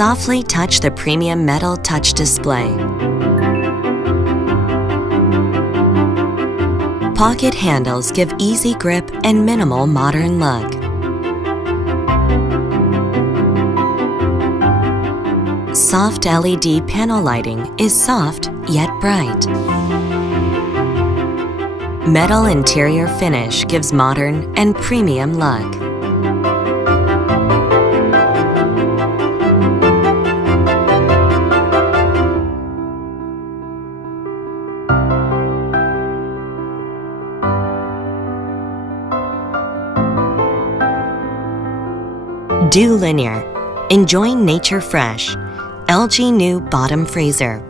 Softly touch the premium metal touch display. Pocket handles give easy grip and minimal modern look. Soft LED panel lighting is soft yet bright. Metal interior finish gives modern and premium look. Do linear. Enjoy nature fresh. LG new bottom freezer.